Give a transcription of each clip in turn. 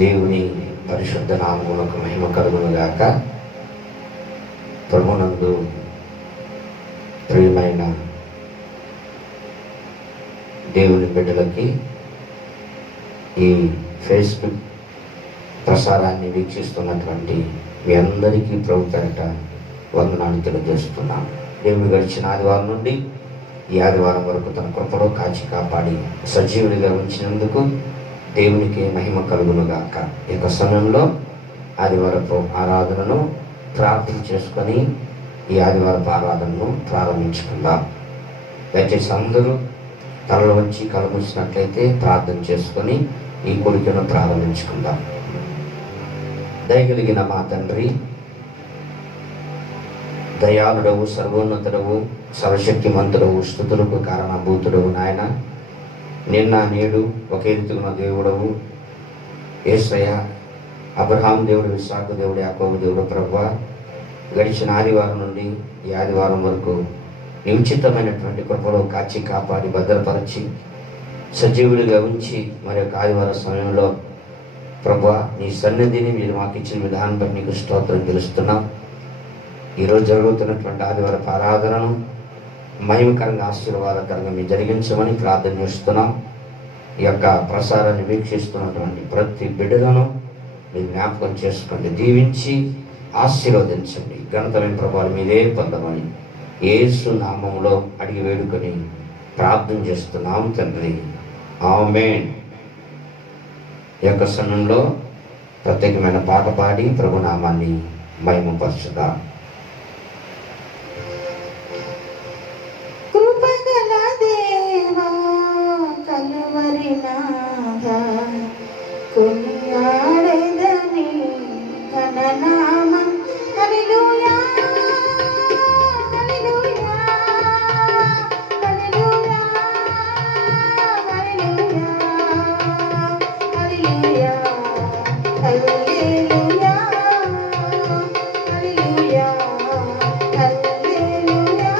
దేవుని పరిశుద్ధ నామమునకు మహిమ కలుగును గాక. ప్రభునందు ప్రియమైన దేవుని బిడ్డలకి ఈ ఫేస్బుక్ ప్రసారాన్ని వీక్షిస్తున్నటువంటి మీ అందరికీ ప్రభు పేరట వందనాలు తెలియజేస్తున్నాను. దేవుని గడిచిన ఆదివారం నుండి ఈ ఆదివారం వరకు తన కృపలో కాచి కాపాడి సజీవుడిగా ఉంచినందుకు దేవునికి మహిమ కలుగునుగాక. ఈ యొక్క సమయంలో ఆదివారపు ఆరాధనను ప్రార్థన చేసుకొని ఈ ఆదివారపు ఆరాధనను ప్రారంభించుకుందాం. దయచేసి అందరూ తలలు వంచి కలుమూసినట్లయితే ప్రార్థన చేసుకొని ఈ కొడుకును ప్రారంభించుకుందాం. దయగలిగిన మా తండ్రి, దయాళుడవు, సర్వోన్నతుడవు, సర్వశక్తిమంతుడవు, స్తుతులకు కారణభూతుడవు నాయన, నిన్న నేడు ఒకే రీతిగా దేవుడవు యేసయ్య, అబ్రహాం దేవుడు, ఇస్సాకు దేవుడు, యాకోబు దేవుడు. ప్రభువా, గడిచిన ఆదివారం నుండి ఈ ఆదివారం వరకు నీ ఉచితమైనటువంటి కృపలో కాచి కాపాడి భద్రపరిచి సజీవుడిగా ఉంచి మరి యొక్క ఆదివార సమయంలో ప్రభువా నీ సన్నిధిని మీరు మాకు ఇచ్చిన విధానం బట్టి నీకు స్తోత్రం తెలుస్తున్నాం. ఈరోజు జరుగుతున్నటువంటి ఆదివార ఆరాధనను మహిమకరంగా ఆశీర్వాదకరంగా మీరు జరిగించమని ప్రార్థన చేస్తున్నాం. ఈ యొక్క ప్రసారాన్ని వీక్షిస్తున్నటువంటి ప్రతి బిడ్డలను మీరు జ్ఞాపకం చేసుకోండి, దీవించి ఆశీర్వదించండి. ఘనతమైన ప్రభావాలు మీరే పొందమని యేసు నామములో అడిగి వేడుకొని ప్రార్థన చేస్తున్నాం తండ్రి, ఆమేన్. ఈ యొక్క సమయంలో ప్రత్యేకమైన పాట పాడి ప్రభునామాన్ని మహిమపరచుదాం. కొనియాడేదని తన నామం. హల్లెలూయా, హల్లెలూయా, హల్లెలూయా, హల్లెలూయా, హల్లెలూయా, హల్లెలూయా, హల్లెలూయా, హల్లెలూయా.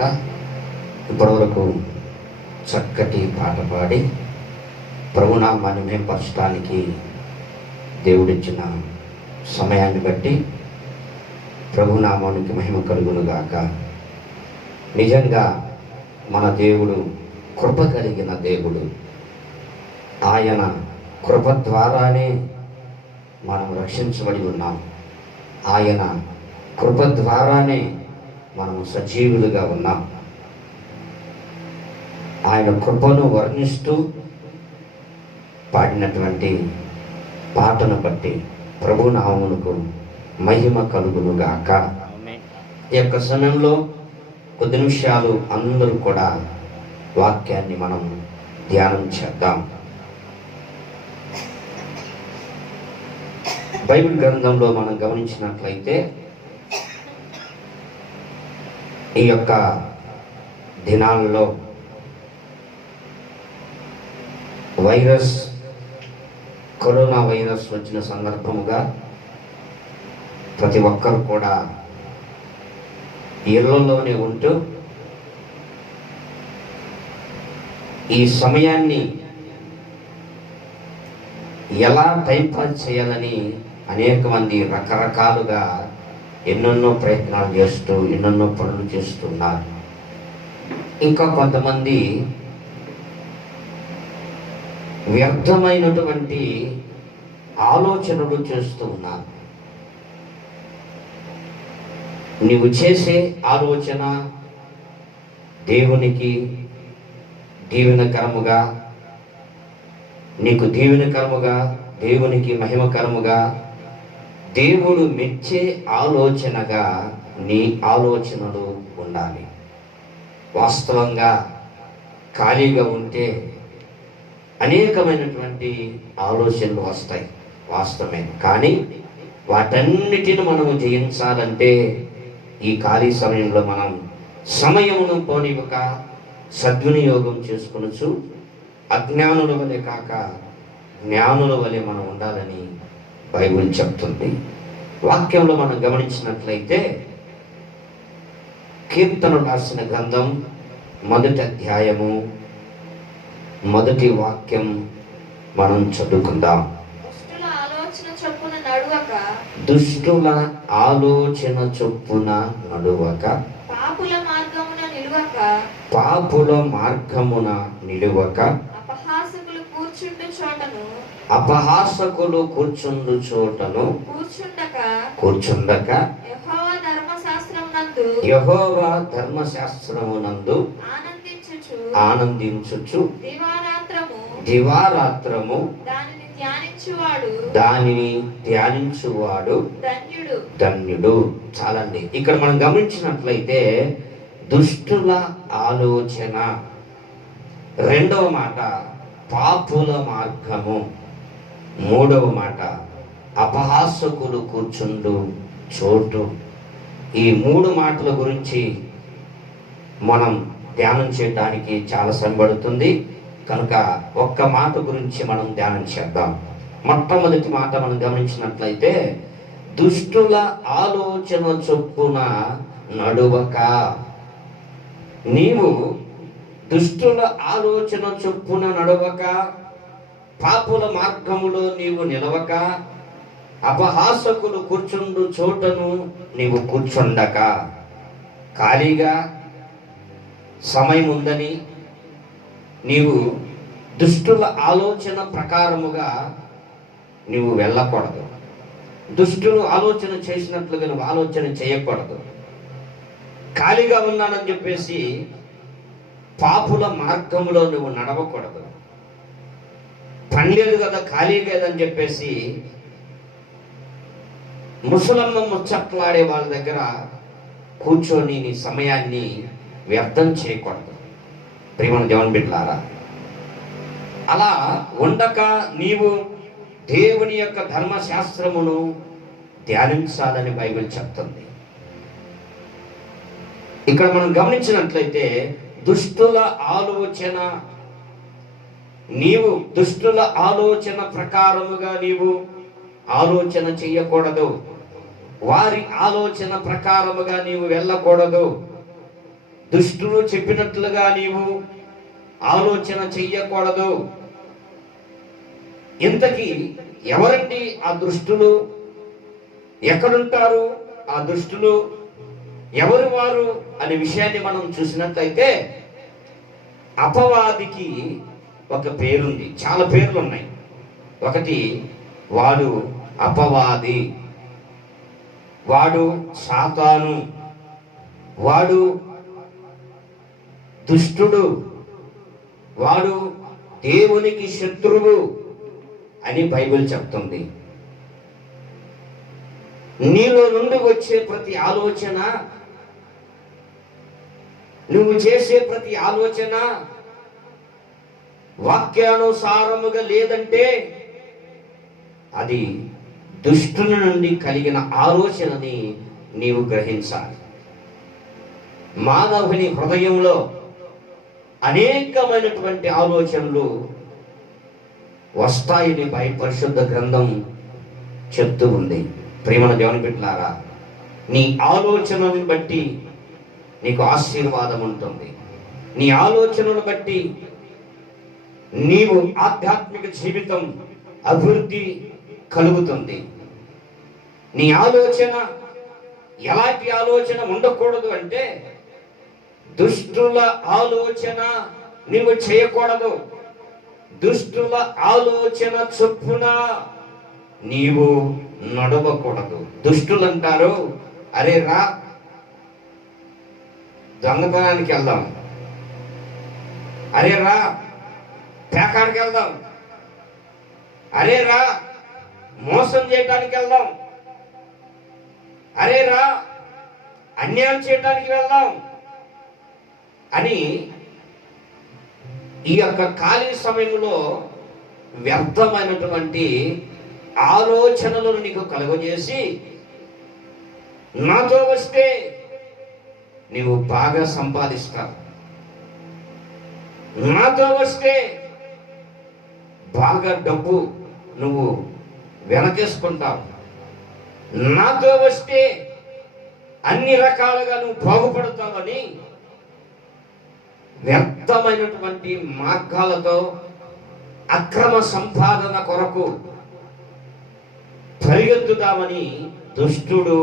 గాక. ఇప్పటివరకు చక్కటి పాట పాడి ప్రభునామాన్ని మేంపరచడానికి దేవుడిచ్చిన సమయాన్ని బట్టి ప్రభునామానికి మహిమ కలుగును గాక. నిజంగా మన దేవుడు కృప కలిగిన దేవుడు. ఆయన కృప ద్వారానే మనం రక్షించబడి ఉన్నాం. ఆయన కృప ద్వారానే మనము సజీవులుగా ఉన్నాం. ఆయన కృపను వర్ణిస్తూ పాడినటువంటి పాటను బట్టి ప్రభునామమునకు మహిమ కలుగును గాక. ఈ యొక్క సమయంలో కొద్ది నిమిషాలు అందరూ కూడా వాక్యాన్ని మనం ధ్యానం చేద్దాం. బైబిల్ గ్రంథంలో మనం గమనించినట్లయితే ఈ యొక్క దినాల్లో కరోనా వైరస్ వచ్చిన సందర్భముగా ప్రతి ఒక్కరు కూడా ఇళ్లలోనే ఉంటూ ఈ సమయాన్ని ఎలా టైంపాస్ చేయాలని అనేక మంది రకరకాలుగా ఎన్నెన్నో ప్రయత్నాలు చేస్తూ ఎన్నెన్నో పనులు చేస్తున్నారు. ఇంకా కొంతమంది వ్యర్థమైనటువంటి ఆలోచనలు చేస్తూ ఉన్నారు. నీవు చేసే ఆలోచన దేవునికి దీవెనకరముగా, నీకు దీవెనకరముగా, దేవునికి మహిమకరముగా, దేవుడు మెచ్చే ఆలోచనగా నీ ఆలోచనలు ఉండాలి. వాస్తవంగా ఖాళీగా ఉంటే అనేకమైనటువంటి ఆలోచనలు వస్తాయి, వాస్తవమే. కానీ వాటన్నిటిని మనము జయించాలంటే ఈ ఖాళీ సమయంలో మనం సమయమును పోనివ్వక సద్వినియోగం చేసుకొనొచ్చు. అజ్ఞానుల వలె కాక జ్ఞానుల వలె మనం ఉండాలని బైబిల్ చెప్తుంది. వాక్యంలో మనం గమనించినట్లయితే కీర్తనలు రాసిన గ్రంథం 1వ అధ్యాయము 1వ వాక్యం మనం చదువుకుందాం. దుష్టుల ఆలోచన చొప్పున నడువక పాపుల మార్గమున నిలువక అపహాసకులు కూర్చుండు చోటను కూర్చుండక యెహోవా ధర్మశాస్త్రమునందు ఆనందించుచు దివారాత్రము దానిని ధ్యానించువాడు ధన్యుడు. చాలండి. ఇక్కడ మనం గమనించినట్లయితే దుష్టుల ఆలోచన, రెండవ మాట పాపుల మార్గము, మూడవ మాట అపహాసకులు కూర్చుండు చోటు. ఈ 3 మాటల గురించి మనం ధ్యానం చేయడానికి చాలా శ్రమపడుతుంది కనుక ఒక్క మాట గురించి మనం ధ్యానం చేద్దాం. మొట్టమొదటి మాట మనం గమనించినట్లయితే దుష్టుల ఆలోచన చొప్పున నడువక. నీవు దుష్టుల ఆలోచన చొప్పున నడవక, పాపుల మార్గములో నీవు నిలవక, అపహాసకులు కూర్చుండు చోటను నీవు కూర్చుండక, ఖాళీగా సమయం ఉందని నీవు దుష్టుల ఆలోచన ప్రకారముగా నీవు వెళ్ళకూడదు. దుష్టులు ఆలోచన చేసినట్లుగా నువ్వు ఆలోచన చేయకూడదు. ఖాళీగా ఉన్నానని చెప్పేసి పాపుల మార్గంలో నువ్వు నడవకూడదు. పని లేదు కదా, ఖాళీ లేదని చెప్పేసి ముసలమ్మ ముచ్చట్లాడే వాళ్ళ దగ్గర కూర్చొని నీ సమయాన్ని వ్యర్థం చేయకూడదు. ప్రియమైన దేవుని బిడ్డలారా, అలా ఉండక నీవు దేవుని యొక్క ధర్మశాస్త్రమును ధ్యానించాలని బైబిల్ చెప్తుంది. ఇక్కడ మనం గమనించినట్లయితే దుష్టుల ఆలోచన, నీవు దుష్టుల ఆలోచన ప్రకారముగా నీవు ఆలోచన చేయకూడదు. వారి ఆలోచన ప్రకారముగా నీవు వెళ్ళకూడదు. దుష్టులు చెప్పినట్లుగా నీవు ఆలోచన చెయ్యకూడదు. ఇంతకీ ఎవరండి ఆ దుష్టులు? ఎక్కడుంటారు ఆ దుష్టులు? ఎవరు వారు అనే విషయాన్ని మనం చూసినట్లయితే అపవాదికి ఒక పేరుంది. చాలా పేర్లు ఉన్నాయి. ఒకటి, వాడు అపవాది, వాడు సాతాను, వాడు దుష్టుడు, వాడు దేవునికి శత్రువు అని బైబిల్ చెప్తుంది. నీలో నుండి వచ్చే ప్రతి ఆలోచన, నువ్వు చేసే ప్రతి ఆలోచన వాక్యానుసారముగా లేదంటే అది దుష్టుల నుండి కలిగిన ఆలోచనని నీవు గ్రహించాలి. మానవుని హృదయంలో అనేకమైనటువంటి ఆలోచనలు వస్తాయని పరిశుద్ధ గ్రంథం చెప్తూ ఉంది. ప్రియమైన దేవుని బిడ్డలారా, నీ ఆలోచనను బట్టి నీకు ఆశీర్వాదం ఉంటుంది. నీ ఆలోచనను బట్టి నీవు ఆధ్యాత్మిక జీవితం అభివృద్ధి కలుగుతుంది. నీ ఆలోచన ఎలాంటి ఆలోచన ఉండకూడదు అంటే దుష్టుల ఆలోచన నీవు చేయకూడదు. దుష్టుల ఆలోచన చొప్పున నీవు నడవకూడదు. దుష్టులు అంటారు, అరే రా దొంగతనానికి వెళ్దాం, అరే రా పేకాడికి వెళ్దాం, అరే రా మోసం చేయడానికి వెళ్దాం, అరే రా అన్యాయం చేయడానికి వెళ్దాం అని ఈ యొక్క ఖాళీ సమయంలో వ్యర్థమైనటువంటి ఆలోచనలను నీకు కలుగజేసి, నాతో వస్తే నీవు బాగా సంపాదిస్తావు, నాతో వస్తే బాగా డబ్బు నువ్వు వెనకేసుకుంటావు, నాతో వస్తే అన్ని రకాలుగా నువ్వు బాగుపడతావని వ్యర్థమైనటువంటి మార్గాలతో అక్రమ సంపాదన కొరకు పరిగెత్తుదామని దుష్టుడు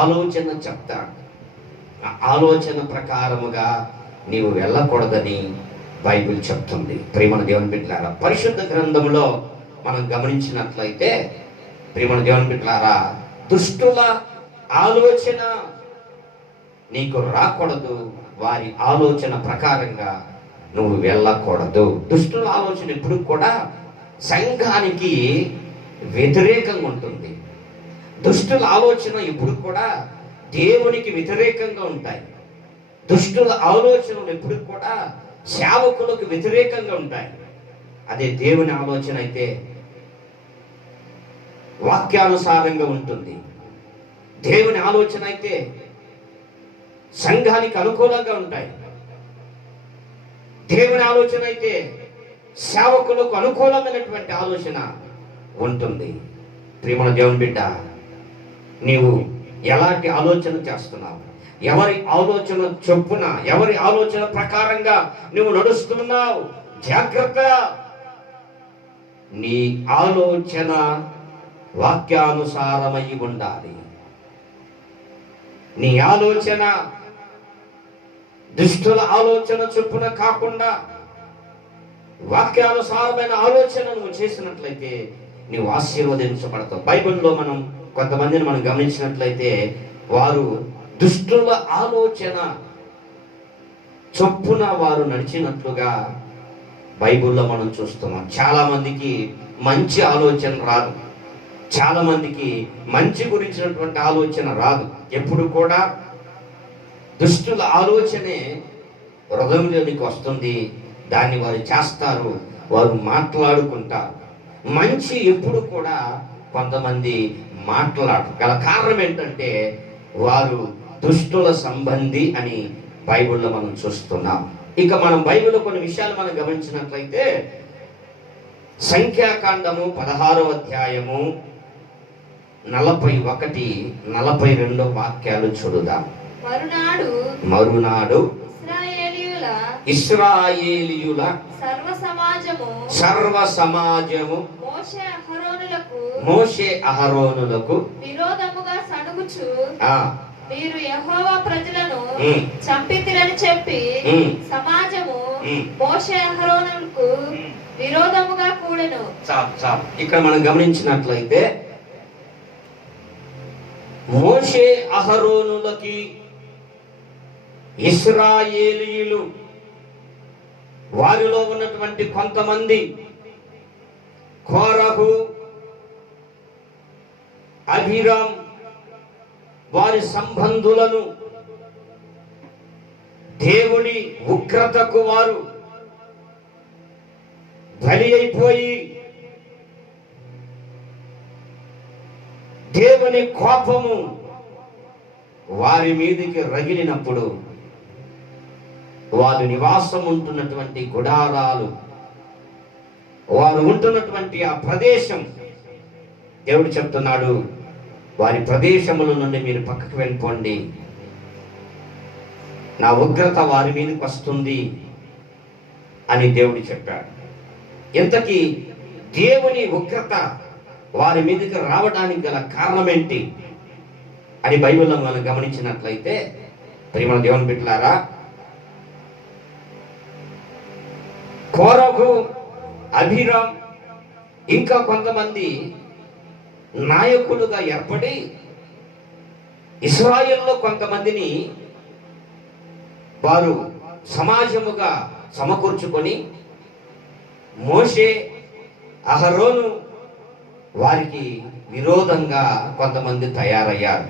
ఆలోచన చెప్తాడు. ఆ ఆలోచన ప్రకారముగా నీవు వెళ్ళకూడదని బైబిల్ చెప్తుంది. ప్రియమైన దేవుని బిడ్డలారా, పరిశుద్ధ గ్రంథంలో మనం గమనించినట్లయితే ప్రియమైన దేవుని బిడ్డలారా, దుష్టుల ఆలోచన నీకు రాకూడదు. వారి ఆలోచన ప్రకారంగా నువ్వు వెళ్ళకూడదు. దుష్టుల ఆలోచన ఎప్పుడు కూడా సంఘానికి వ్యతిరేకంగా ఉంటుంది. దుష్టుల ఆలోచన ఎప్పుడు కూడా దేవునికి వ్యతిరేకంగా ఉంటాయి. దుష్టుల ఆలోచనలు ఎప్పుడు కూడా సేవకులకు వ్యతిరేకంగా ఉంటాయి. అదే దేవుని ఆలోచన అయితే వాక్యానుసారంగా ఉంటుంది. దేవుని ఆలోచన అయితే సంఘానికి అనుకూలంగా ఉంటాయి. దేవుని ఆలోచన అయితే సేవకులకు అనుకూలమైనటువంటి ఆలోచన ఉంటుంది. ప్రియమైన దేవుని బిడ్డ, నీవు ఎలాంటి ఆలోచన చేస్తున్నావు? ఎవరి ఆలోచన చొప్పున, ఎవరి ఆలోచన ప్రకారంగా నువ్వు నడుస్తున్నావు? జాగ్రత్త. నీ ఆలోచన వాక్యానుసారమై ఉండాలి. నీ ఆలోచన దుష్టుల ఆలోచన చొప్పున కాకుండా వాక్యానుసారమైన ఆలోచన నువ్వు చేసినట్లయితే నీవు ఆశీర్వదించబడతావు. బైబిల్లో మనం కొంతమందిని మనం గమనించినట్లయితే వారు దుష్టుల ఆలోచన చొప్పున వారు నడిచినట్లుగా బైబిల్లో మనం చూస్తున్నాం. చాలా మందికి మంచి ఆలోచన రాదు. చాలా మందికి మంచి గురించినటువంటి ఆలోచన రాదు. ఎప్పుడు కూడా దుష్టుల ఆలోచనే హృదయంలోనికి వస్తుంది. దాన్ని వారు చేస్తారు, వారు మాట్లాడుకుంటారు. మంచి ఎప్పుడు కూడా కొంతమంది మాట్లాడరు. గల కారణం ఏంటంటే వారు దుష్టుల సంబంధి అని బైబిల్లో మనం చూస్తున్నాం. ఇక మనం బైబిల్లో కొన్ని విషయాలు మనం గమనించినట్లయితే సంఖ్యాకాండము 16వ అధ్యాయము 41, 42 వాక్యాలు చూడుదాం. మరునాడు ఇశ్రాయేలీయుల సర్వ సమాజము మోషే అహరోనులకు విరోధముగా సణుగుచు మీరు యెహోవా ప్రజలను చంపితిరని చెప్పి సమాజము మోషే అహరోనులకు విరోధముగా కూడెను. ఇక్కడ మనం గమనించినట్లయితే మోషే అహరోనులకి ఇశ్రాయేలీయులు వారిలో ఉన్నటువంటి కొంతమంది కోరహు, అభిరామ్ వారి సంబంధులను దేవుడి ఉగ్రతకు వారు బలి అయిపోయి దేవుని కోపము వారి మీదికి రగిలినప్పుడు వారు నివాసం ఉంటున్నటువంటి గుడారాలు, వారు ఉంటున్నటువంటి ఆ ప్రదేశం, దేవుడు చెప్తున్నాడు వారి ప్రదేశముల నుండి మీరు పక్కకు వెళ్ళిపోండి, నా ఉగ్రత వారి మీదకి వస్తుంది అని దేవుడు చెప్పాడు. ఇంతకీ దేవుని ఉగ్రత వారి మీదకి రావడానికి గల కారణం ఏంటి అని బైబిల్లో మనం గమనించినట్లయితే, ప్రియమైన దేవుని బిడ్డలారా, కోరహు, అభిరామ్ ఇంకా కొంతమంది నాయకులుగా ఏర్పడి ఇశ్రాయేల్లో కొంతమందిని వారు సమాజముగా సమకూర్చుకొని మోషే అహరోను వారికి విరోధంగా కొంతమంది తయారయ్యారు.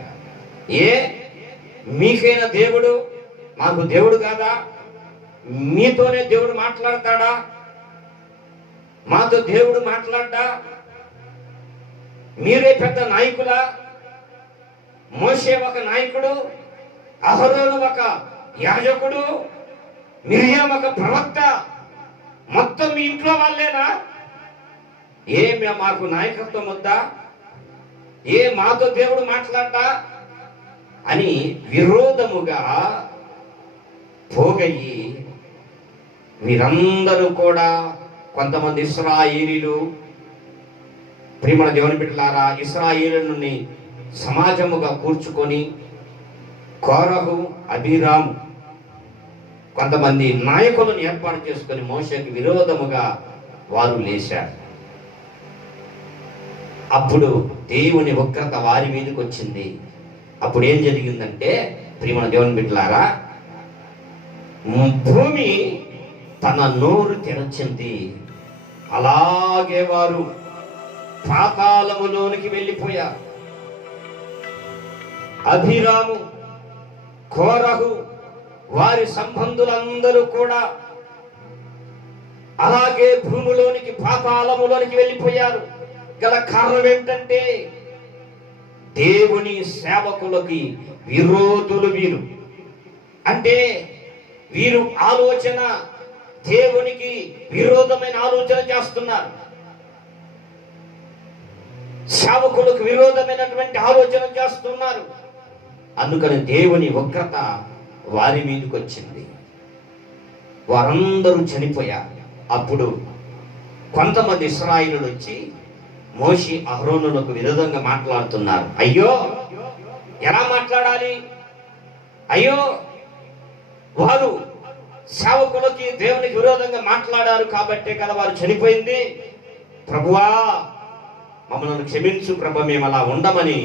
మీకైనా దేవుడు మాకు దేవుడు కాదా? మీతోనే దేవుడు మాట్లాడతాడా? మాతో దేవుడు మాట్లాడ్డా? మీరే పెద్ద నాయకులా? మోషే ఒక నాయకుడు, అహరోను ఒక యాజకుడు, మిర్యాం ఒక ప్రవక్త, మొత్తం మీ ఇంట్లో వాళ్ళేనా? మాకు నాయకత్వం వద్దా? మాతో దేవుడు మాట్లాడ్డా అని విరోధముగా పోగయ్యి వీరందరూ కూడా కొంతమంది ఇశ్రాయేలీలు, ప్రియమైన దేవుని బిడ్డలారా, ఇశ్రాయేలుని సమాజముగా కూర్చుకొని కోరహు, అభిరామ్ కొంతమంది నాయకులను ఏర్పాటు చేసుకొని మోషేకి విరోధముగా వారు లేచారు. అప్పుడు దేవుని ఉగ్రత వారి మీదకి వచ్చింది. అప్పుడు ఏం జరిగిందంటే, ప్రియమైన దేవుని బిడ్డలారా, భూమి తన నోరు తెరచింది. అలాగే వారు పాతాళములోనికి వెళ్ళిపోయారు. అభిరాము, కోరహు వారి సంబంధులందరూ కూడా అలాగే భూమిలోనికి, పాతాళములోనికి వెళ్ళిపోయారు. గల కారణం ఏంటంటే, దేవుని సేవకులకి విరోధులు వీరు. అంటే వీరు ఆలోచన దేవునికి విరోధమైన ఆలోచన చేస్తున్నారు. సేవకులకు విరోధమైనటువంటి ఆలోచన చేస్తున్నారు. అందుకని దేవుని ఉగ్రత వారి మీదకి వచ్చింది. వారందరూ చనిపోయారు. అప్పుడు కొంతమంది ఇశ్రాయేలులు వచ్చి మోషే అహరోనులకు విరోధంగా మాట్లాడుతున్నారు. అయ్యో, ఎలా మాట్లాడాలి? అయ్యో, వారు సేవకులకి దేవునికి విరోధంగా మాట్లాడారు కాబట్టే కదా వారు చనిపోయింది. ప్రభువా, మమ్మల్ని క్షమించు ప్రభు, మేము అలా ఉండమని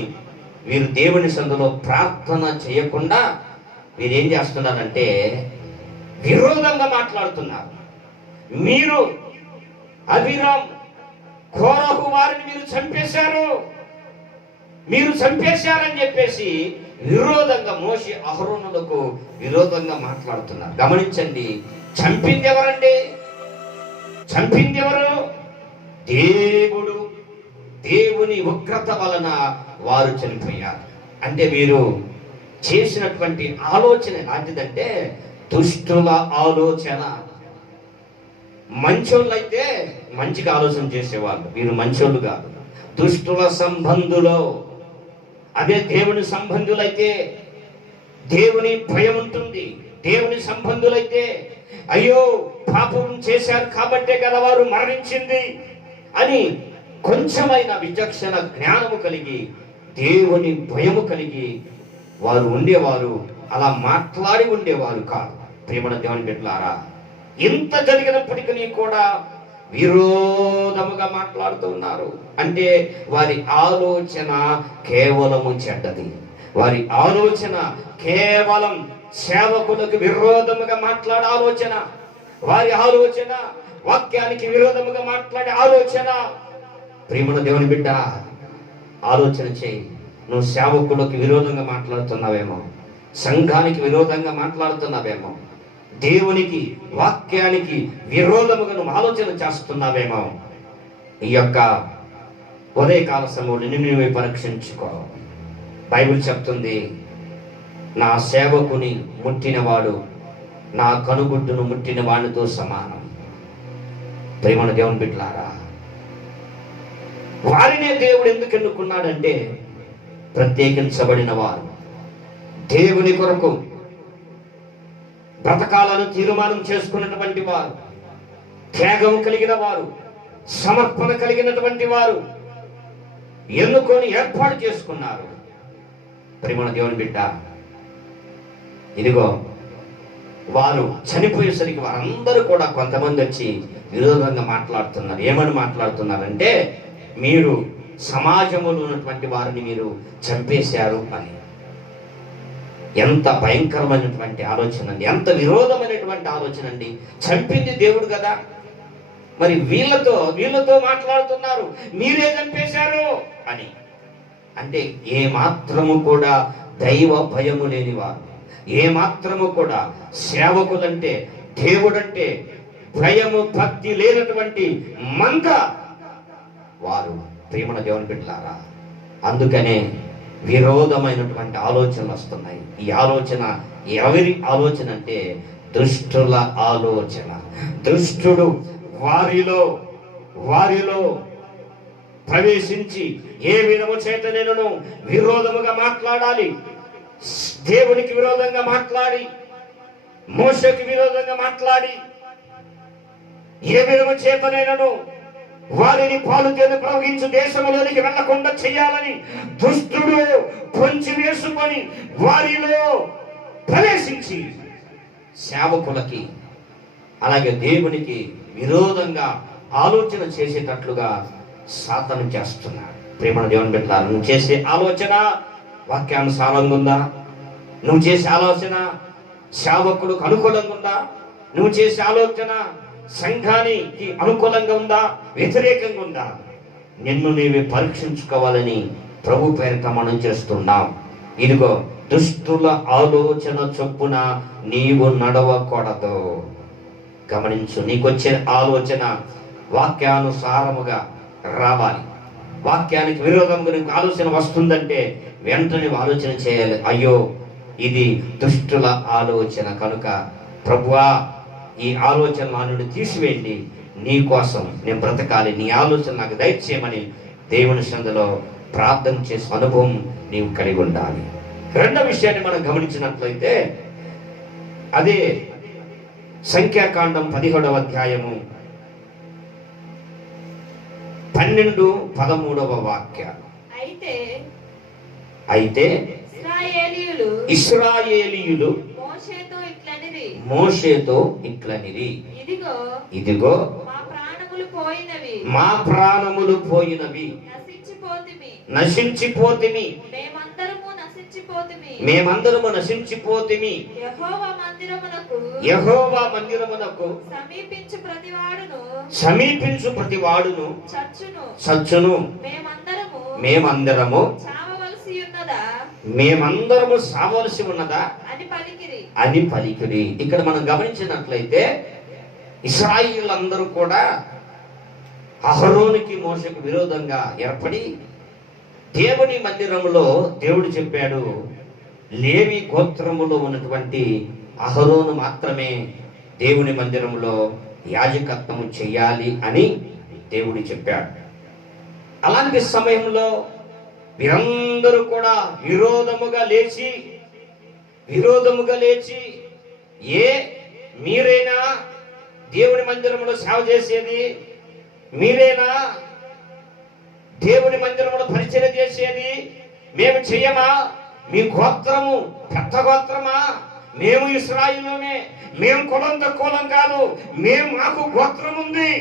వీరు దేవుని సందులో ప్రార్థన చేయకుండా వీరేం చేస్తున్నారంటే విరోధంగా మాట్లాడుతున్నారు. మీరు అభిరామ్, కోరహు వారిని మీరు చంపేశారని చెప్పేసి విరోధంగా మోషే అహరోనులకు విరోధంగా మాట్లాడుతున్నారు. గమనించండి, చంపింది ఎవరండి? చంపింది ఎవరు? దేవుడు. దేవుని ఉగ్రత వలన వారు చనిపోయారు. అంటే వీరు చేసినటువంటి ఆలోచన ఎలాంటిదంటే దుష్టుల ఆలోచన. మంచోళ్ళు అయితే మంచిగా ఆలోచన చేసేవాళ్ళు, వీరు మంచోళ్ళు కాదు, దుష్టుల సంబంధులు. అదే దేవుని సంబంధులైతే దేవుని భయం ఉంటుంది. దేవుని సంబంధులైతే అయ్యో పాపం చేశారు కాబట్టే కదా వారు మరణించింది అని కొంచెమైన విచక్షణ జ్ఞానము కలిగి, దేవుని భయము కలిగి వారు ఉండేవారు. అలా మాట్లాడి ఉండేవారు కాదు. ప్రియమైన దేవుని బిడ్డలారా, ఇంత జరిగినప్పటికీ కూడా విరోధముగా మాట్లాడుతూ ఉన్నారు. అంటే వారి ఆలోచన కేవలము చెడ్డది. వారి ఆలోచన కేవలం సేవకులకు విరోధముగా మాట్లాడే ఆలోచన. వారి ఆలోచన వాక్యానికి విరోధముగా మాట్లాడే ఆలోచన. ప్రియమైన దేవుని బిడ్డ, ఆలోచన చేయి. నువ్వు సేవకులకు విరోధంగా మాట్లాడుతున్నావేమో, సంఘానికి విరోధంగా మాట్లాడుతున్నావేమో, దేవునికి వాక్యానికి విరోధముగా నువ్వు ఆలోచన చేస్తున్నావేమో. ఈ యొక్క ఉదయకాల సమయంలో నిన్ను నువ్వే పరీక్షించుకో. బైబిల్ చెప్తుంది, నా సేవకుని ముట్టినవాడు నా కనుగుడ్డును ముట్టిన వాడితో సమానం. ప్రేమను దేవుని బిడ్డలారా, వారినే దేవుడు ఎందుకు ఎన్నుకున్నాడంటే ప్రత్యేకించబడిన వారు, దేవుని కొరకు బ్రతకాలను తీర్మానం చేసుకున్నటువంటి వారు, త్యాగం కలిగిన వారు, సమర్పణ కలిగినటువంటి వారు ఎన్నుకొని ఏర్పాటు చేసుకున్నారు. ప్రేమను దేవుని బిడ్డ, ఇదిగో వారు చనిపోయేసరికి వారందరూ కూడా కొంతమంది వచ్చి విరోధంగా మాట్లాడుతున్నారు. ఏమని మాట్లాడుతున్నారంటే, మీరు సమాజంలో ఉన్నటువంటి వారిని మీరు చంపేశారు అని. ఎంత భయంకరమైనటువంటి ఆలోచన అండి, ఎంత విరోధమైనటువంటి ఆలోచన అండి. చంపింది దేవుడు కదా, మరి వీళ్ళతో మాట్లాడుతున్నారు, మీరే చంపేశారు అని. అంటే ఏ మాత్రము కూడా దైవ భయము లేని వారు, ఏ మాత్రము కూడా సేవకులంటే దేవుడంటే భయము భక్తి లేనటువంటి మంద వారు. ప్రియమైన దేవుని బిడ్డలారా, అందుకనే విరోధమైనటువంటి ఆలోచనలు వస్తున్నాయి. ఈ ఆలోచన ఎవరి ఆలోచన అంటే దుష్టుల ఆలోచన. దుష్టుడు వారిలో ప్రవేశించి ఏ విధము చేత నేను విరోధముగా మాట్లాడాలి, దేవునికి విరోధంగా మాట్లాడి, మోషకి విరోధంగా మాట్లాడి, ఏ విధము చేత నేను వారిని పాలు తేనె ప్రవహించు దేశంలోనికి వెళ్లకుండా చేయాలని దుష్టుడు పొంచి వేసుకొని వారిలో ప్రవేశించి సేవకులకి అలాగే దేవునికి విరోధంగా ఆలోచన చేసేటట్లుగా సాధన చేస్తున్నాడు. ప్రేమణ దేవుని బిడ్డలారా, నువ్వు చేసే ఆలోచన వాక్యానుసారంగా ఉందా? నువ్వు చేసే ఆలోచన సేవకులకు అనుకూలంగా ఉందా? నువ్వు చేసే ఆలోచన సంఘానికి అనుకూలంగా ఉందా, వ్యతిరేకంగా ఉందా? నిన్ను నీవే పరీక్షించుకోవాలని ప్రభు పేరిట మనం చేస్తున్నాం. ఇదిగో దుష్టుల ఆలోచన చొప్పున నీవు నడవకూడదు. గమనించు, నీకొచ్చే ఆలోచన వాక్యానుసారముగా రావాలి. వాక్యానికి విరోధంగా నీకు ఆలోచన వస్తుందంటే వెంటనే ఆలోచన చేయాలి, అయ్యో ఇది దుష్టుల ఆలోచన కనుక ప్రభువా ఈ ఆలోచన నా నుండి తీసివేయండి, నీ కోసం నేను బ్రతకాలి, నీ ఆలోచన నాకు దయచేయమని దేవుని సందులో ప్రార్థన చేసే అనుభవం నీవు కలిగి ఉండాలి. రెండో విషయాన్ని మనం గమనించినట్లయితే అదే సంఖ్యాకాండం 17వ అధ్యాయము 12-13 వాక్యాలు. అయితే ఇశ్రాయేలీయులు మోషేతో ఇట్లనిరి, ఇదిగో మా ప్రాణములు పోయినవి, నశించిపోతిమి, మేమందరము నశించిపోతిమి. యెహోవా మందిరమునకు సమీపించు ప్రతివాడును చచ్చును. మేమందరము సావలసి ఉన్నదా అని పలికిరి. ఇక్కడ మనం గమనించినట్లయితే ఇశ్రాయేలులందరూ కూడా అహరోనుకి మోషకు విరోధంగా ఏర్పడి దేవుని మందిరములో దేవుడు చెప్పాడు, లేవి గోత్రములో ఉన్నటువంటి అహరోను మాత్రమే దేవుని మందిరములో యాజకత్వము చెయ్యాలి అని దేవుడు చెప్పాడు. అలాంటి సమయంలో వీరందరూ కూడా విరోధముగా లేచి విరోధముగా లేచి, మీరేనా దేవుని మందిరంలో సేవ చేసేది? మీరేనా దేవుని మందిరంలో పరిచయం చేసేది? మేము చెయ్యమా? మీ గోత్రము పెద్ద గోత్రమా? మేము ఇశ్రాయేలునే, మేము కులం తక్కువం కాదు, మాకు గోత్రం ఉంది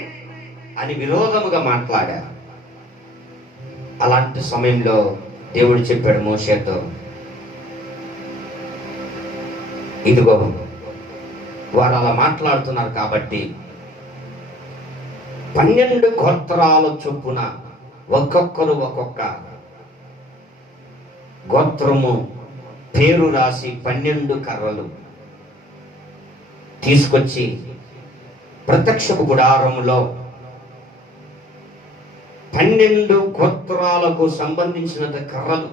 అని విరోధముగా మాట్లాడారు. అలాంటి సమయంలో దేవుడు చెప్పాడు మోషేతో, ఇదిగో వారు అలా మాట్లాడుతున్నారు కాబట్టి 12 గోత్రాల చొప్పున ఒక్కొక్కరు ఒక్కొక్క గోత్రము పేరు రాసి 12 కర్రలు తీసుకొచ్చి ప్రత్యక్షపు గుడారములో 12 గోత్రాలకు సంబంధించిన కర్రలు,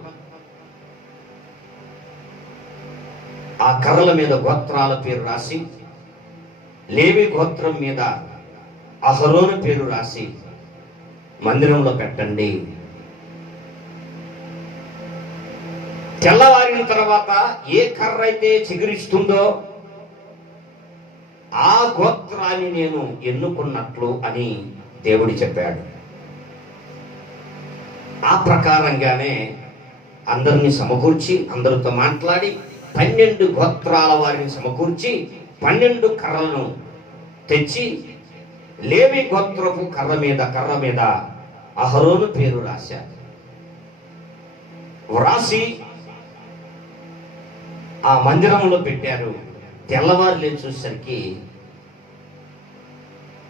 ఆ కర్రల మీద గోత్రాల పేరు రాసి, లేవి గోత్రం మీద అహరోను పేరు రాసి మందిరంలో పెట్టండి. తెల్లవారిన తర్వాత ఏ కర్ర అయితే చిగురిస్తుందో ఆ గోత్రాన్ని నేను ఎన్నుకున్నట్లు అని దేవుడు చెప్పాడు. ఆ ప్రకారంగానే అందరిని సమకూర్చి, అందరితో మాట్లాడి 12 గోత్రాల వారిని సమకూర్చి 12 కర్రలను తెచ్చి లేవి గోత్రపు కర్ర మీద అహరోను పేరు రాశారు. వ్రాసి ఆ మందిరంలో పెట్టారు. తెల్లవారు లేచి చూసేసరికి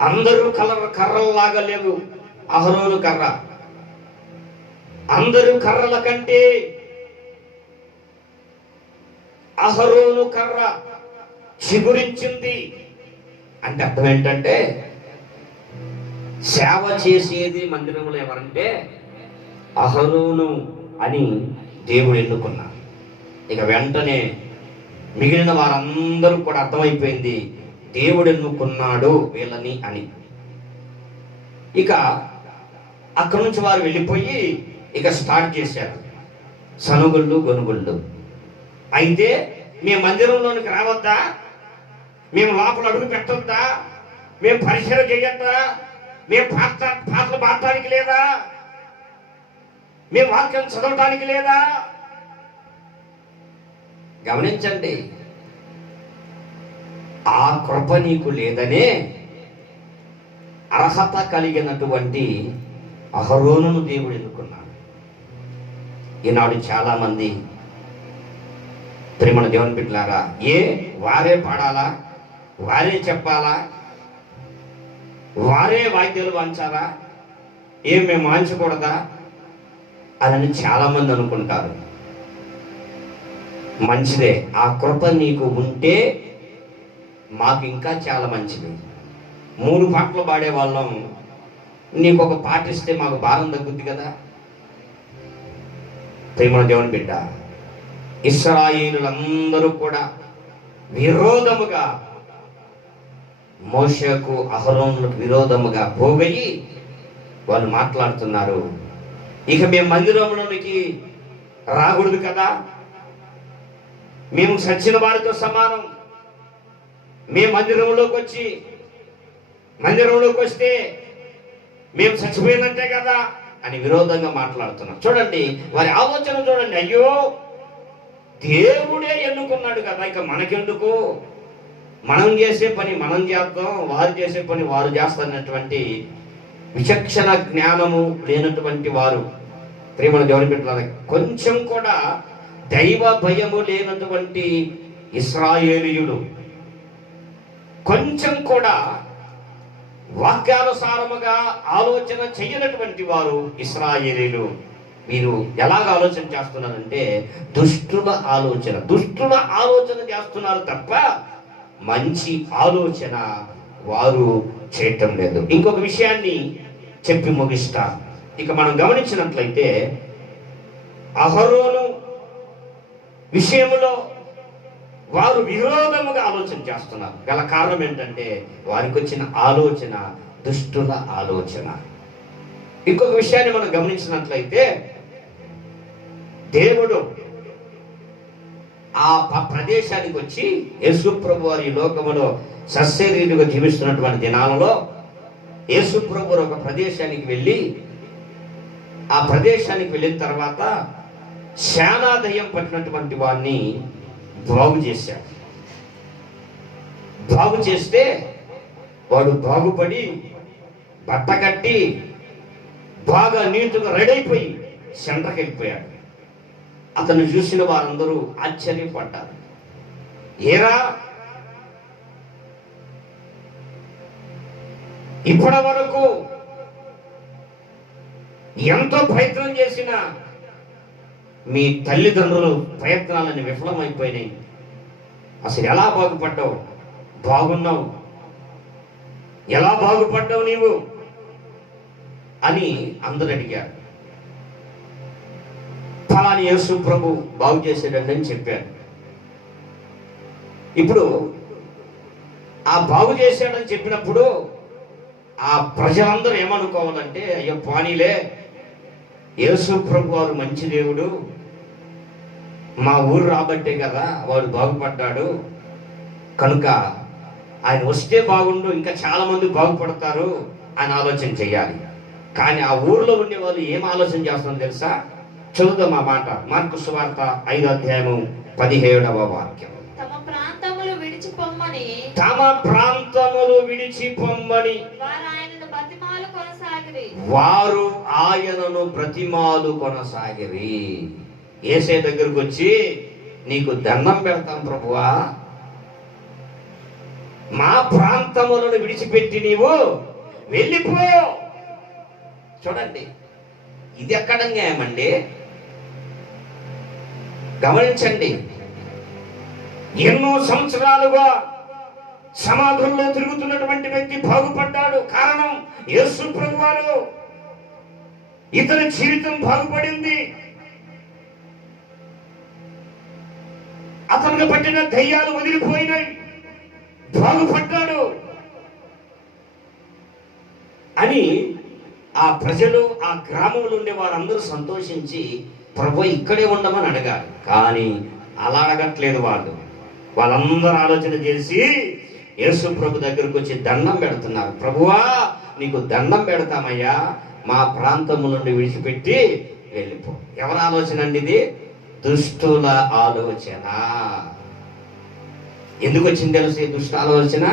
అందరూ కర్రల్లాగా లేవు. అహరోను కర్ర అందరూ కర్రల కంటే అహరోను కర్ర చిగురించింది. అంటే అర్థం ఏంటంటే, సేవ చేసేది మందిరంలో ఎవరంటే అహరోను అని దేవుడు ఎన్నుకున్నారు. ఇక వెంటనే మిగిలిన వారందరూ కూడా అర్థమైపోయింది, దేవుడు ఎన్నుకున్నాడు వీళ్ళని అని. ఇక అక్కడి నుంచి వారు వెళ్ళిపోయి ఇక స్టార్ట్ చేశారు సనుగుళ్ళు గొనుగుళ్ళు. అయితే మేము మందిరంలోనికి రావద్దా? మేము లోపల అడుగు పెట్టొద్దా? మేము పరిచయం చేయొద్దా? మేము పాటలు పాడటానికి లేదా? మేము వాక్యం చదవటానికి లేదా? గమనించండి, ఆ కృప నీకు లేదనే అర్హత కలిగినటువంటి అహరోనును దేవుడు ఎన్నుకున్నాడు. ఈనాడు చాలా మంది ప్రేమణ దేవుని బిడ్డలారా, వారే పాడాలా? వారే చెప్పాలా? వారే వాయిద్యాలు వాంచాలా? మేము వాంచకూడదా అని చాలా మంది అనుకుంటారు. మంచిదే, ఆ కృప నీకు ఉంటే మాకు ఇంకా చాలా మంచిది. 3 పాటలు పాడే వాళ్ళం, నీకు ఒక పాట ఇస్తే మాకు భారం తగ్గుద్ది కదా. ప్రేమ దేవుని బిడ్డ, ఇశ్రాయేలులందరూ కూడా విరోధముగా మోషేకు అహరోనులకు విరోధముగా పోగయి వాళ్ళు మాట్లాడుతున్నారు. ఇక మేము మందిరంలోనికి రాకూడదు కదా, మేము చచ్చిన వారితో సమానం, మేము మందిరంలోకి వస్తే మేము చచ్చిపోయినట్టే కదా అని విరోధంగా మాట్లాడుతున్నాం. చూడండి వారి ఆలోచన చూడండి. అయ్యో, దేవుడే ఎన్నుకున్నాడు కదా, ఇక మనకెందుకు? మనం చేసే పని మనం చేద్దాం, వారు చేసే పని వారు చేస్తారన్నటువంటి విచక్షణ జ్ఞానము లేనటువంటి వారు, ప్రేమ దేవుని బిడ్డలారా, కొంచెం కూడా దైవ భయము లేనటువంటి ఇశ్రాయేలీయులు, కొంచెం కూడా వాక్యానుసారముగా ఆలోచన చేయనటువంటి వారు ఇశ్రాయేలీయులు. వీరు ఎలాగ ఆలోచన చేస్తున్నారంటే దుష్టుల ఆలోచన చేస్తున్నారు తప్ప మంచి ఆలోచన వారు చేయటం లేదు. ఇంకొక విషయాన్ని చెప్పి ముగిస్తా. ఇక మనం గమనించినట్లయితే అహరోను విషయంలో వారు విరోధముగా ఆలోచన చేస్తున్నారు. గల కారణం ఏంటంటే వారికి వచ్చిన ఆలోచన దుష్టుల ఆలోచన. ఇంకొక విషయాన్ని మనం గమనించినట్లయితే దేవుడు ఆ ప్రదేశానికి వచ్చి యేసు ప్రభు వారి లోకములో సశరీరుగా జీవిస్తున్నటువంటి దినాలలో యేసు ప్రభు ఒక ప్రదేశానికి వెళ్ళి ఆ ప్రదేశానికి వెళ్ళిన తర్వాత శానాదయం పట్టినటువంటి వాడిని బాగు చేశాడు. బాగు చేస్తే వాడు బాగుపడి బట్ట కట్టి బాగా నీటుగా రెడీ అయిపోయి సెంటర్కి వెళ్ళిపోయాడు. అతను చూసిన వారందరూ ఆశ్చర్యపడ్డారు. ఏరా, ఇప్పటి వరకు ఎంతో ప్రయత్నం చేసినా మీ తల్లిదండ్రులు ప్రయత్నాలని విఫలమైపోయినాయి. అసలు ఎలా బాగుపడ్డావు? బాగున్నావు, ఎలా బాగుపడ్డావు నీవు అని అందరూ అడిగారు. ఫలాని యేసు ప్రభు బాగు చేసేటండి అని చెప్పారు. ఇప్పుడు ఆ బాగు చేశాడని చెప్పినప్పుడు ఆ ప్రజలందరూ ఏమనుకోవాలంటే, అయ్యో పానీలే, యేసు ప్రభు వారు మంచి దేవుడు, మా ఊరు రాబట్టే కదా వాడు బాగుపడ్డాడు, కనుక ఆయన వస్తే బాగుండు, ఇంకా చాలా మంది బాగుపడతారు అని ఆలోచన చేయాలి. కానీ ఆ ఊర్లో ఉండే వాళ్ళు ఏం ఆలోచన చేస్తారో తెలుసా? చదువుదాం ఆ మాట. మార్కు సువార్త 5వ అధ్యాయము 17వ వాక్యం. తమ ప్రాంతములు విడిచి పొమ్మని వారు ఆయనను బ్రతిమాలు కొనసాగిరి. యేసే దగ్గరకు వచ్చి, నీకు దండం పెడతాం ప్రభువా, మా ప్రాంతములను విడిచిపెట్టి నీవు వెళ్ళిపో. చూడండి, ఇది ఎక్కడ న్యాయమండి? గమనించండి. ఎన్నో సంవత్సరాలుగా సమాధుల్లో తిరుగుతున్నటువంటి వ్యక్తి బాగుపడ్డాడు. కారణం యేసు ప్రభువారు. ఇతని జీవితం బాగుపడింది. అతనికి పట్టిన దయ్యాలు వదిలిపోయినాయి, బాగుపడ్డాడు అని ఆ ప్రజలు, ఆ గ్రామంలో ఉండే వారందరూ సంతోషించి ప్రభు ఇక్కడే ఉండమని అడగాలి. కానీ అలా అడగట్లేదు వాళ్ళు. వాళ్ళందరూ ఆలోచన చేసి యేసు ప్రభు దగ్గరకు వచ్చి దండం పెడుతున్నారు. ప్రభువా, నీకు దండం పెడతామయ్యా, మా ప్రాంతము నుండి విడిచిపెట్టి వెళ్ళిపో. ఎవరి ఆలోచన అండి ఇది? దుష్టుల ఆలోచన. ఎందుకు వచ్చింది తెలుసు దుష్ట ఆలోచన?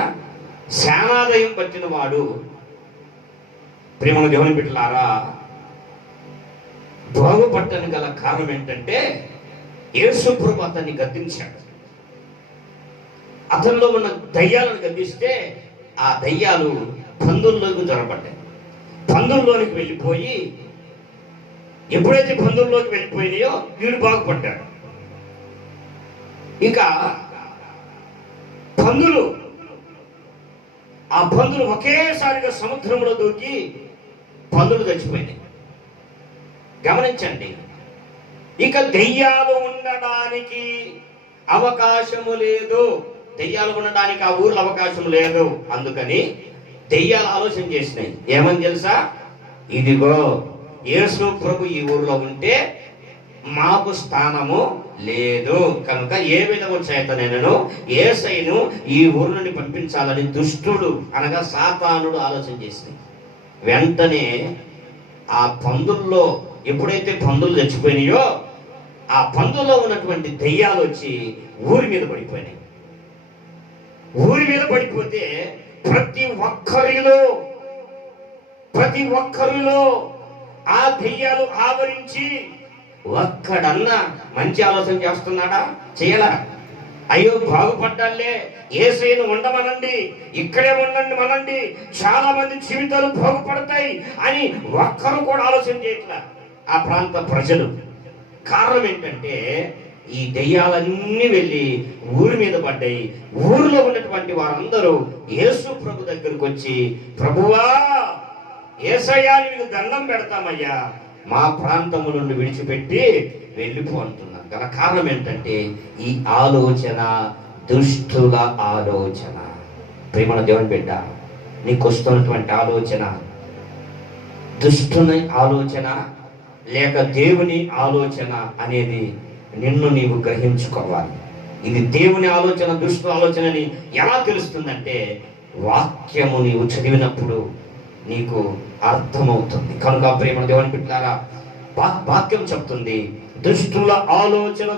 శానాదయం పట్టిన వాడు, ప్రేమను దేవుని బిడ్డలారా, బాగుపడటానికి గల కారణం ఏంటంటే యేసు ప్రభు అతన్ని గద్దించాడు. అతనిలో ఉన్న దయ్యాలను గద్దిస్తే ఆ దయ్యాలు పందుల్లోకి జొరబడ్డాయి. పందుల్లోనికి వెళ్ళిపోయి, ఎప్పుడైతే పందుల్లోకి వెళ్ళిపోయినాయో వీడు బాగుపడ్డాడు. ఇంకా ఆ పందులు ఒకేసారిగా సముద్రంలో దూకి పందులు చచ్చిపోయినాయి. గమనించండి, ఇక దెయ్యాలు ఉండడానికి అవకాశము లేదు. దెయ్యాలు ఉండడానికి ఆ ఊర్లో అవకాశం లేదు. అందుకని దెయ్యాలు ఆలోచన చేసినాయి. ఏమని తెలుసా? ఇదిగో యేసు ప్రభు ఈ ఊర్లో ఉంటే మాకు స్థానము లేదు, కనుక ఏ విధము చేతనైనను యేసయ్యను ఈ ఊరు నుండి పంపించాలని దుష్టుడు అనగా సాతానుడు ఆలోచన చేసింది. వెంటనే ఆ పందుల్లో, ఎప్పుడైతే పందులు చచ్చిపోయినాయో ఆ పందుల్లో ఉన్నటువంటి దెయ్యాలు వచ్చి ఊరి మీద పడిపోయినాయి. ఊరి మీద పడిపోతే ప్రతి ఒక్కరిలో ఆ దెయ్యాలు ఆవరించి, ఒక్కడన్నా మంచి ఆలోచన చేస్తున్నాడా? చేయలా. అయ్యో బాగుపడ్డాలే, యేసయ్యను ఉండమనండి, ఇక్కడే ఉండండి మనండి, చాలా మంది జీవితాలు బాగుపడతాయి అని ఒక్కరు కూడా ఆలోచన చేయట్లా ఆ ప్రాంత ప్రజలు. కారణం ఏంటంటే ఈ దెయ్యాలన్నీ వెళ్ళి ఊరి మీద పడ్డాయి. ఊరిలో ఉన్నటువంటి వారందరూ యేసు ప్రభు దగ్గరకు వచ్చి, ప్రభువా, యేసయ్యా, నీకు దండం పెడతామయ్యా, మా ప్రాంతము నుండి విడిచిపెట్టి వెళ్ళిపో అంటున్నారు. గల కారణం ఏంటంటే ఈ ఆలోచన దుష్టుల ఆలోచన. ప్రేమల దేవుని బిడ్డ, నీకు వస్తున్నటువంటి ఆలోచన దుష్టుని ఆలోచన లేక దేవుని ఆలోచన అనేది నిన్ను నీవు గ్రహించుకోవాలి. ఇది దేవుని ఆలోచన, దుష్టుల ఆలోచన అని ఎలా తెలుస్తుందంటే వాక్యము నీవు చదివినప్పుడు నీకు అర్థమవుతుంది. కనుక ప్రేమ దేవుని బిడ్డలారా, వాక్యం చెప్తుంది, దుష్టుల ఆలోచన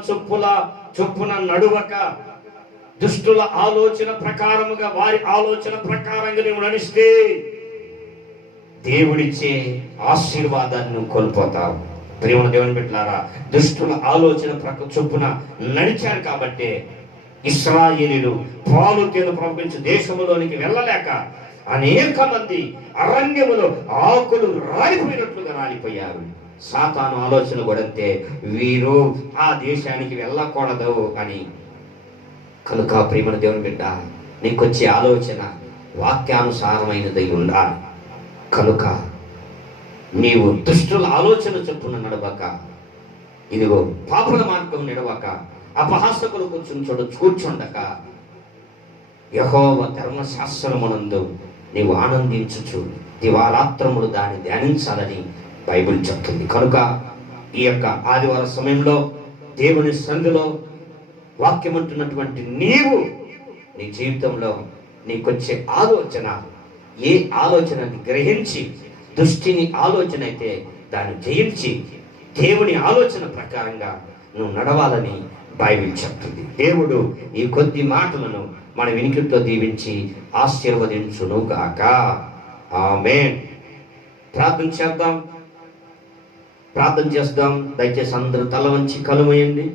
చొప్పున నడువక, దుష్టుల ఆలోచన ప్రకారముగా, వారి ఆలోచన ప్రకారంగా నువ్వు నడిస్తే దేవుడిచ్చే ఆశీర్వాదాన్ని నువ్వు కోల్పోతావు. ప్రేమ దేవుని బిడ్డలారా, దుష్టుల ఆలోచన చొప్పున నడిచారు కాబట్టి ఇశ్రాయేలీయులు పాలు తేనె ప్రవహించే దేశంలోనికి వెళ్ళలేక అనేక మంది అరణ్యములో ఆకులు రాలిపోయినట్లుగా రాలిపోయారు. సాతాను ఆలోచన కూడా అంతే, వీరు ఆ దేశానికి వెళ్ళకూడదు అని. కనుక ప్రేమ దేవుని బిడ్డ, నీకొచ్చే ఆలోచన వాక్యానుసారమైనదై ఉండాలి. కనుక నీవు దుష్టుల ఆలోచన చొప్పున నడవక, ఇదిగో పాపుల మార్గం నడవక, అపహాసకులు కూర్చుండక, యెహోవ ధర్మశాస్త్రమునందు నీవు ఆనందించుచు దివారాత్రములు దాన్ని ధ్యానించాలని బైబిల్ చెప్తుంది. కనుక ఈ యొక్క ఆదివారం సమయంలో దేవుని సన్నిధిలో వాక్యం అంటున్నటువంటి నీవు నీ జీవితంలో నీకొచ్చే ఆలోచన, ఏ ఆలోచనని గ్రహించి, దుష్టిని ఆలోచన అయితే దాన్ని జయించి దేవుని ఆలోచన ప్రకారంగా నువ్వు నడవాలని బైబిల్ చెప్తుంది. దేవుడు ఈ కొద్ది మాటలను మన వినికిడితో దీవించి ఆశీర్వదించును గాక. ఆమేన్. ప్రార్థన చేద్దాం. దయచేసి అందరూ తల వంచి కళ్ళు మూయండి.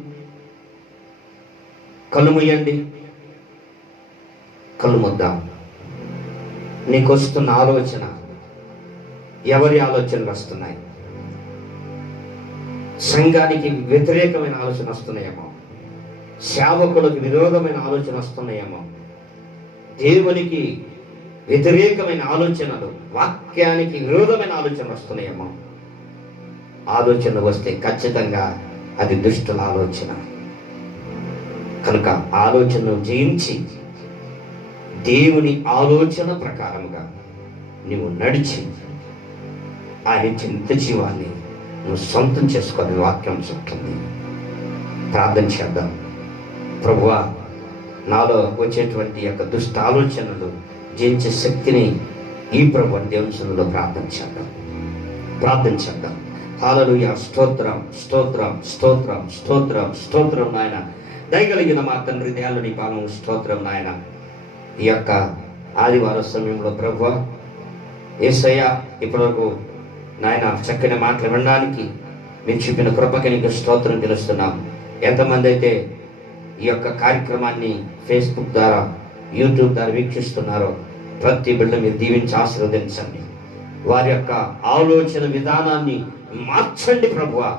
కళ్ళు ముద్దాం. నీకు వస్తున్న ఆలోచన, ఎవరి ఆలోచనలు వస్తున్నాయి? సంఘానికి వ్యతిరేకమైన ఆలోచన వస్తున్నాయేమో, సేవకులకు విరోధమైన ఆలోచన వస్తున్నాయేమో, దేవునికి వ్యతిరేకమైన ఆలోచనలు, వాక్యానికి విరోధమైన ఆలోచనలు వస్తున్నాయేమో. ఆలోచన వస్తే ఖచ్చితంగా అది దుష్టుల ఆలోచన. కనుక ఆలోచనను జయించి దేవుని ఆలోచన ప్రకారముగా నువ్వు నడిచి ఆయన చింత జీవాన్ని నువ్వు సొంతం చేసుకోని వాక్యం చెప్తుంది. ప్రార్థన చేద్దాం. ప్రభువా, నాలో వచ్చేటువంటి యొక్క దుష్ట ఆలోచనలు జయించే శక్తిని ఈ ప్రభు దేవుని సన్నిధిలో ప్రార్థన చేద్దాం. హల్లెలూయా. స్తోత్రం నాయన. దయగలిగిన మా తండ్రి, దయాళుని నీ పాదం స్తోత్రం నాయన. ఈ యొక్క ఆదివారం సమయంలో ప్రభువా, యేసయ్య, ఇప్పటివరకు నాయన చక్కని మాటలు వినడానికి మీరు చూపిన కృపకి నీకు స్తోత్రం తెలుస్తున్నాం. ఎంతమంది అయితే ఈ యొక్క కార్యక్రమాన్ని ఫేస్బుక్ ద్వారా, యూట్యూబ్ ద్వారా వీక్షిస్తున్నారో ప్రతి బిడ్డ మీరు దీవించి ఆశీర్వదించండి. వారి యొక్క ఆలోచన విధానాన్ని మార్చండి ప్రభువా.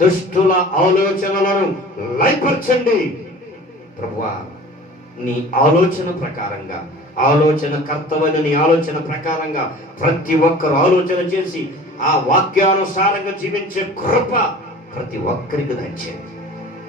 దుష్టుల ఆలోచనలను లయపరచండి ప్రభువా. నీ ఆలోచన ప్రకారంగా, ఆలోచన కర్తవైన నీ ఆలోచన ప్రకారంగా ప్రతి ఒక్కరు ఆలోచన చేసి ఆ వాక్యానుసారంగా జీవించే కృప ప్రతి ఒక్కరికి దయచేయండి.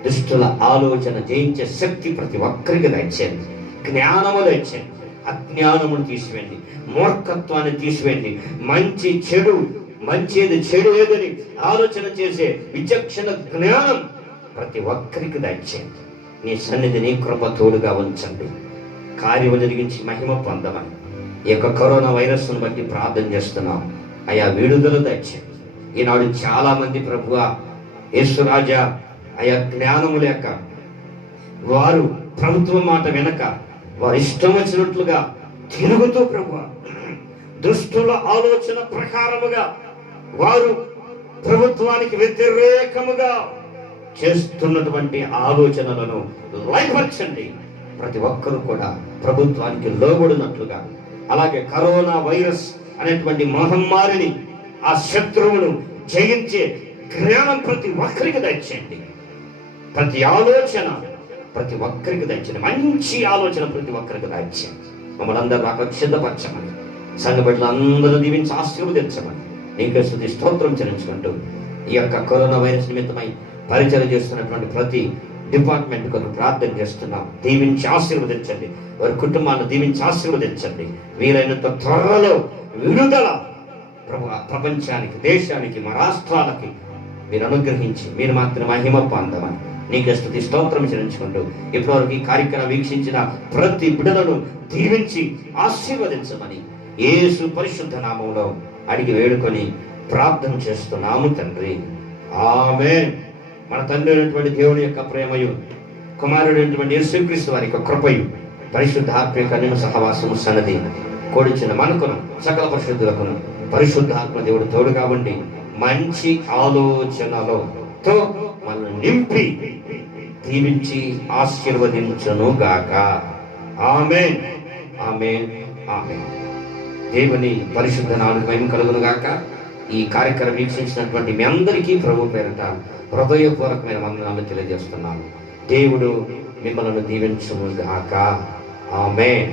దుష్టుల ఆలోచన జయించే శక్తి ప్రతి ఒక్కరికి దయచేయండి. జ్ఞానము దయచేయండి. అజ్ఞానమును తీసివేయండి, మూర్ఖత్వాన్ని తీసివేయండి. మంచిది చెడు ఏదని ఆలోచన చేసే విచక్షణ జ్ఞానం ప్రతి ఒక్కరికి దయచేయండి. నీ సన్నిధి, నీ కృప తోడుగా ఉంచండి. కార్యము జరిగించి మహిమ పొందమని ఈ యొక్క కరోనా వైరస్ను బట్టి ప్రార్థన చేస్తున్నాం. అయా, విడుదల దయచేయండి. ఈనాడు చాలా మంది ప్రభువా, యేసురాజా, అయా జ్ఞానము లేక వారు ప్రభుత్వం మాట వెనక వారు ఇష్టం వచ్చినట్లుగా తిరుగుతూ ప్రభువా, దుష్టుల ఆలోచన ప్రకారముగా వారు ప్రభుత్వానికి వ్యతిరేకముగా చేస్తున్నటువంటి ఆలోచనలను లయపరచండి. ప్రతి ఒక్కరూ కూడా ప్రభుత్వానికి లోబడినట్లుగా, అలాగే కరోనా వైరస్ అనేటువంటి మహమ్మారిని, ఆ శత్రువును జయించే జ్ఞానం ప్రతి ఒక్కరికి దయచేయండి. ప్రతి ఆలోచన ప్రతి ఒక్కరికి దయచేయండి. మంచి ఆలోచన ప్రతి ఒక్కరికి దయచేయండి. మమ్మల్ని అందరూ ఆకర్షితపరచమని, సంఘ బిడ్డలు అందరూ దీవించి ఆశీర్వదించమని నీకే స్తుతి స్తోత్రం చెల్లించుకుంటూ ఈ యొక్క కరోనా వైరస్ నిమిత్తమై పరిచయం చేస్తున్నటువంటి ప్రతి డిపార్ట్మెంట్ కొరకు ప్రార్థన చేస్తున్నాం. దీవించి ఆశీర్వదించండి. వారి కుటుంబాన్ని దీవించి ఆశీర్వదించండి. వీలైనంత త్వరలో విడుదల ప్రపంచానికి, దేశానికి, మా రాష్ట్రాలకి మీరు అనుగ్రహించి మీరు మాత్రం మహిమ పొందమని నీకు స్తుతి స్తోత్రం చెల్లించుకుంటూ ఇప్పటివరకు ఈ కార్యక్రమం వీక్షించిన ప్రతి బిడ్డలను దీవించి ఆశీర్వదించమని యేసు పరిశుద్ధ నామములో అడిగి వేడుకొని ప్రార్థన చేస్తున్నాము తండ్రి, ఆమేన్. మన తండ్రి అయినటువంటి దేవుని యొక్క ప్రేమయు, కుమారుడైనటువంటి యేసుక్రీస్తు వారి యొక్క కృపయు, పరిశుద్ధ ఆత్మ యొక్క అన్యోన్య సహవాసము సన్నది కూడిచిన మనకును సకల పరిశుద్ధులకును పరిశుద్ధ ఆత్మ దేవుడు తోడుగా ఉండి మంచి ఆలోచనలతో మనల్ని నింపి దీవించి ఆశీర్వదించును గాక. ఆమేన్, ఆమేన్, ఆమేన్. దేవుని పరిశుద్ధ నామమునకు మహిమ కలుగును గాక. ఈ కార్యక్రమం వీక్షించినటువంటి మీ అందరికీ ప్రభు పేరట హృదయపూర్వకమైన వందనాలు తెలియజేస్తున్నాను. దేవుడు మిమ్మల్ని దీవించును గాక. ఆమేన్.